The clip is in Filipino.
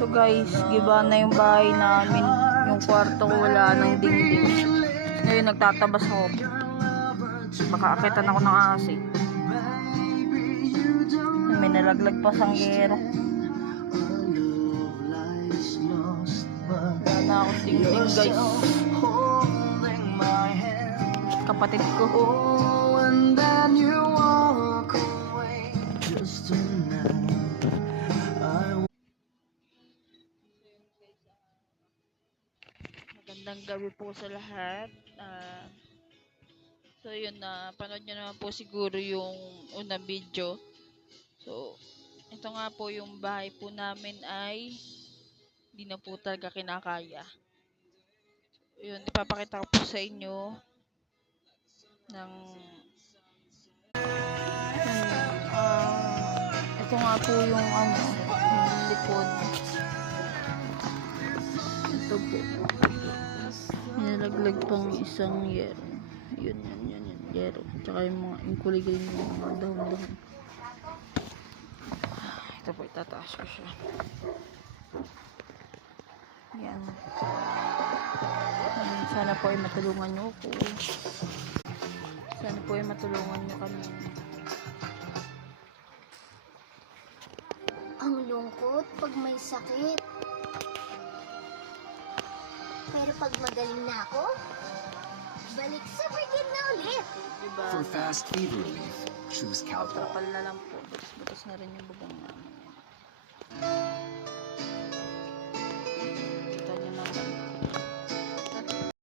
So guys, giba na yung bahay namin. Yung kwarto ko wala ng dingding. Ngayon nagtatabas ako. Baka akitan ako ng asi. May nalaglag pa sanggero. Wala na akong dingding guys. Kapatid ko. Magandang gabi po sa lahat. So yun na, panood nyo naman po siguro yung unang video. So, ito nga po yung bahay po namin ay hindi na po talaga kinakaya. Yun, ipapakita ko po sa inyo ng ito nga po yung yung likod. Ito po. Nilaglag pang isang yero. Yun, yero. Tsaka yung kulay green yung mga dahon-dahon. Ito po, itataas ko siya. Yan. Sana po ay matulungan nyo ako. Sana po ay matulungan nyo kami. Ang lungkot pag may sakit. Pero pag magaling na ako, balik sa brigid na ulit. Diba? For fast fever relief, choose Calpol. Kapal na lang po. Butas na rin yung bubong namin.